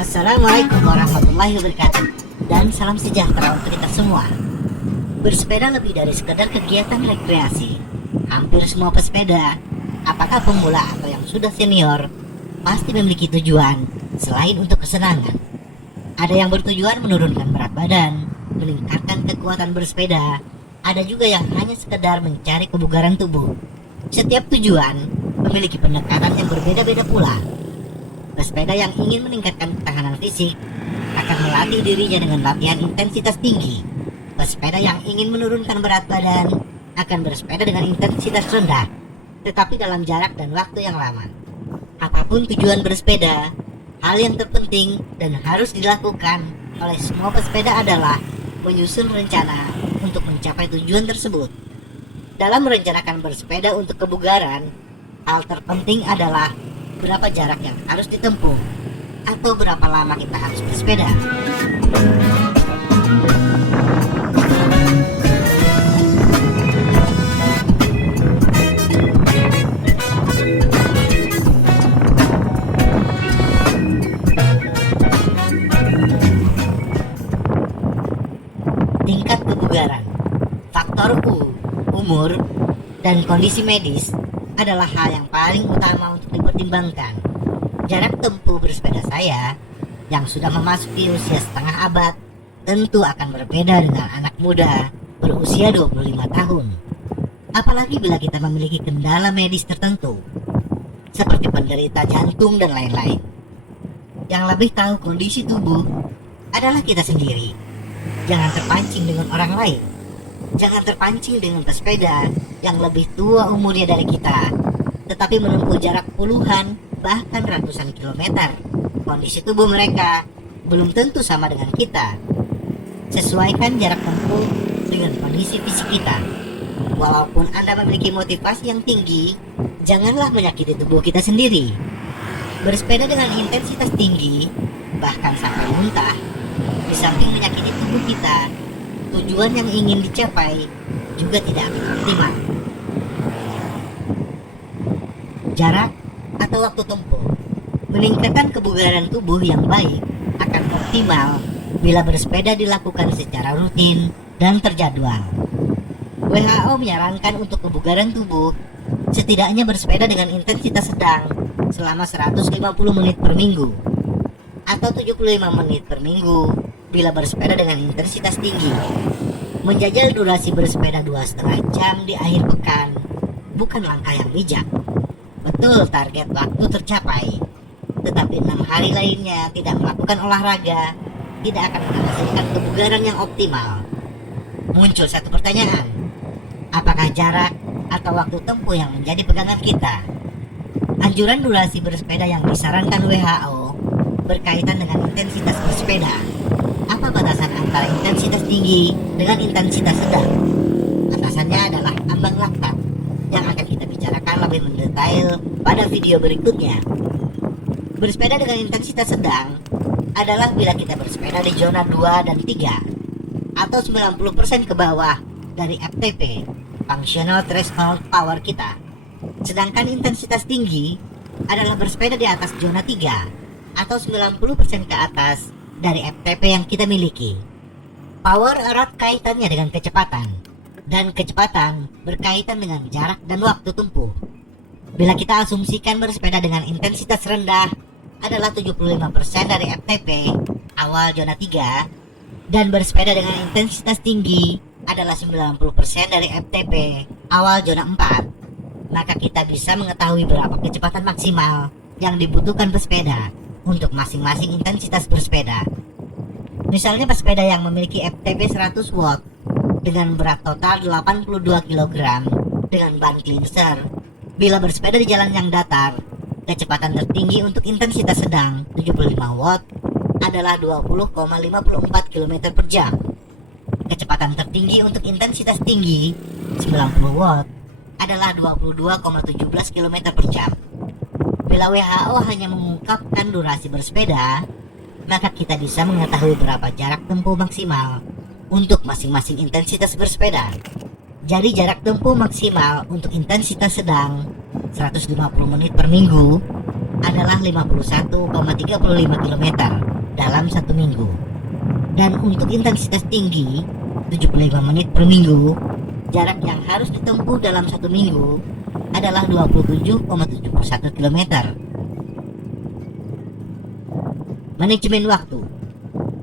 Assalamualaikum warahmatullahi wabarakatuh. Dan salam sejahtera untuk kita semua. Bersepeda lebih dari sekedar kegiatan rekreasi. Hampir semua pesepeda, apakah pemula atau yang sudah senior, pasti memiliki tujuan selain untuk kesenangan. Ada yang bertujuan menurunkan berat badan, meningkatkan kekuatan bersepeda. Ada juga yang hanya sekedar mencari kebugaran tubuh. Setiap tujuan memiliki pendekatan yang berbeda-beda pula. Pesepeda yang ingin meningkatkan ketahanan fisik akan melatih dirinya dengan latihan intensitas tinggi. Pesepeda yang ingin menurunkan berat badan akan bersepeda dengan intensitas rendah, tetapi dalam jarak dan waktu yang lama. Apapun tujuan bersepeda, hal yang terpenting dan harus dilakukan oleh semua pesepeda adalah menyusun rencana untuk mencapai tujuan tersebut. Dalam merencanakan bersepeda untuk kebugaran, hal terpenting adalah berapa jarak yang harus ditempuh atau berapa lama kita harus bersepeda. Tingkat kebugaran, faktor umur, dan kondisi medis adalah hal yang paling utama untuk dipertimbangkan. Jarak tempuh bersepeda saya yang sudah memasuki usia setengah abad tentu akan berbeda dengan anak muda berusia 25 tahun. Apalagi bila kita memiliki kendala medis tertentu, seperti penderita jantung dan lain-lain. Yang lebih tahu kondisi tubuh adalah kita sendiri. Jangan terpancing dengan orang lain. Jangan terpancing dengan pesepeda yang lebih tua umurnya dari kita, tetapi menempuh jarak puluhan bahkan ratusan kilometer. Kondisi tubuh mereka belum tentu sama dengan kita. Sesuaikan jarak tempuh dengan kondisi fisik kita. Walaupun Anda memiliki motivasi yang tinggi, janganlah menyakiti tubuh kita sendiri. Bersepeda dengan intensitas tinggi, bahkan sampai muntah, di samping menyakiti tubuh kita, tujuan yang ingin dicapai juga tidak akan optimal. Jarak atau waktu tempuh meningkatkan kebugaran tubuh yang baik akan optimal bila bersepeda dilakukan secara rutin dan terjadwal. WHO menyarankan untuk kebugaran tubuh setidaknya bersepeda dengan intensitas sedang selama 150 menit per minggu atau 75 menit per minggu bila bersepeda dengan intensitas tinggi. Menjajal durasi bersepeda 2,5 jam di akhir pekan bukan langkah yang bijak. Betul, target waktu tercapai, tetapi 6 hari lainnya tidak melakukan olahraga tidak akan menghasilkan kebugaran yang optimal. Muncul satu pertanyaan, apakah jarak atau waktu tempuh yang menjadi pegangan kita? Anjuran durasi bersepeda yang disarankan WHO berkaitan dengan intensitas bersepeda. Apa batasan antara intensitas tinggi dengan intensitas sedang? Batasannya adalah ambang laktat yang akan kita bicarakan lebih mendetail pada video berikutnya. Bersepeda dengan intensitas sedang adalah bila kita bersepeda di zona 2 dan 3 atau 90% ke bawah dari FTP, Functional Threshold Power kita. Sedangkan intensitas tinggi adalah bersepeda di atas zona 3 atau 90% ke atas dari FTP yang kita miliki. Power erat kaitannya dengan kecepatan, dan kecepatan berkaitan dengan jarak dan waktu tempuh. Bila kita asumsikan bersepeda dengan intensitas rendah adalah 75% dari FTP awal zona 3 dan bersepeda dengan intensitas tinggi adalah 90% dari FTP awal zona 4, maka kita bisa mengetahui berapa kecepatan maksimal yang dibutuhkan pesepeda untuk masing-masing intensitas bersepeda. Misalnya pesepeda yang memiliki FTP 100 watt dengan berat total 82 kg dengan ban cleanser, bila bersepeda di jalan yang datar, kecepatan tertinggi untuk intensitas sedang 75 watt adalah 20,54 km per jam. Kecepatan tertinggi untuk intensitas tinggi 90 watt adalah 22,17 km per jam. Bila WHO hanya mengungkapkan durasi bersepeda, maka kita bisa mengetahui berapa jarak tempuh maksimal untuk masing-masing intensitas bersepeda. Jadi jarak tempuh maksimal untuk intensitas sedang 150 menit per minggu adalah 51,35 km dalam satu minggu. Dan untuk intensitas tinggi 75 menit per minggu, jarak yang harus ditempuh dalam satu minggu adalah 27,71 km. Manajemen waktu.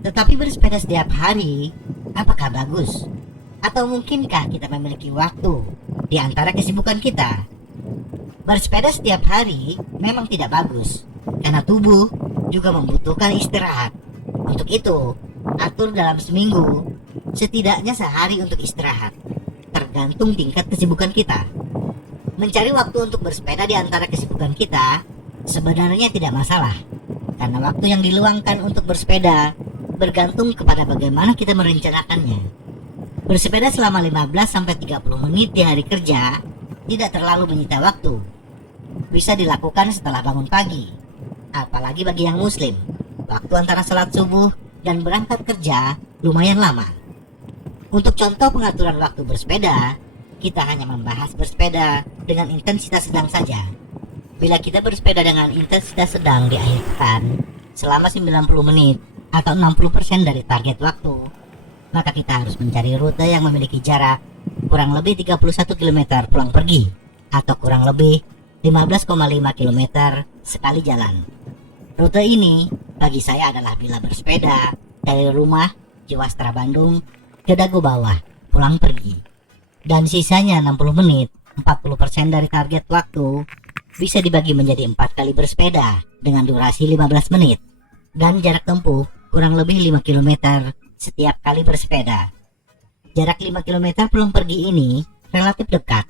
Tetapi bersepeda setiap hari, apakah bagus? Atau mungkinkah kita memiliki waktu di antara kesibukan kita? Bersepeda setiap hari memang tidak bagus, karena tubuh juga membutuhkan istirahat. Untuk itu, atur dalam seminggu setidaknya sehari untuk istirahat, tergantung tingkat kesibukan kita. Mencari waktu untuk bersepeda di antara kesibukan kita sebenarnya tidak masalah, karena waktu yang diluangkan untuk bersepeda bergantung kepada bagaimana kita merencanakannya. Bersepeda selama 15-30 menit di hari kerja tidak terlalu menyita waktu. Bisa dilakukan setelah bangun pagi, apalagi bagi yang muslim. Waktu antara salat subuh dan berangkat kerja lumayan lama. Untuk contoh pengaturan waktu bersepeda, kita hanya membahas bersepeda dengan intensitas sedang saja. Bila kita bersepeda dengan intensitas sedang di akhir pekan selama 90 menit atau 60% dari target waktu, maka kita harus mencari rute yang memiliki jarak kurang lebih 31 km pulang pergi atau kurang lebih 15,5 km sekali jalan. Rute ini bagi saya adalah bila bersepeda dari rumah Jiwastra Bandung ke Dago Bawah pulang pergi, dan sisanya 60 menit 40% dari target waktu bisa dibagi menjadi 4 kali bersepeda dengan durasi 15 menit dan jarak tempuh kurang lebih 5 km setiap kali bersepeda. Jarak 5 km pulang pergi ini relatif dekat,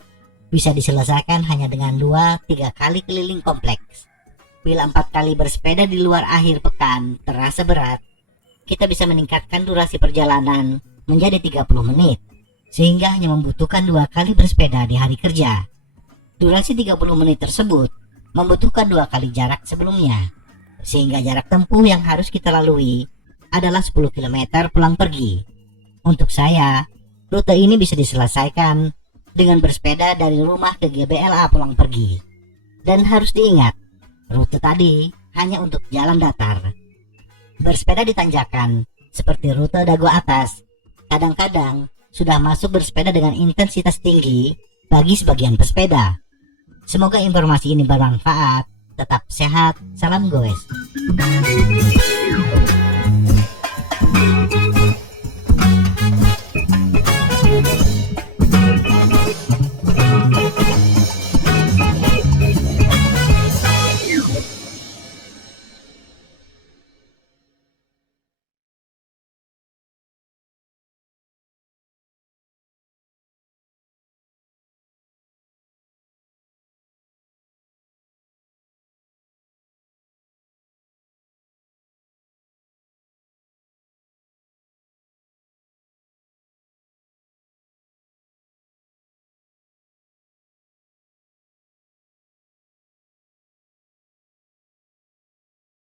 bisa diselesaikan hanya dengan 2-3 kali keliling kompleks. Bila 4 kali bersepeda di luar akhir pekan terasa berat, kita bisa meningkatkan durasi perjalanan menjadi 30 menit, sehingga hanya membutuhkan 2 kali bersepeda di hari kerja. Durasi 30 menit tersebut membutuhkan 2 kali jarak sebelumnya, sehingga jarak tempuh yang harus kita lalui adalah 10 km pulang pergi. Untuk saya, rute ini bisa diselesaikan dengan bersepeda dari rumah ke GBLA pulang pergi. Dan harus diingat, rute tadi hanya untuk jalan datar. Bersepeda di tanjakan seperti rute Dago Atas kadang-kadang sudah masuk bersepeda dengan intensitas tinggi bagi sebagian pesepeda. Semoga informasi ini bermanfaat. Tetap sehat, salam goes.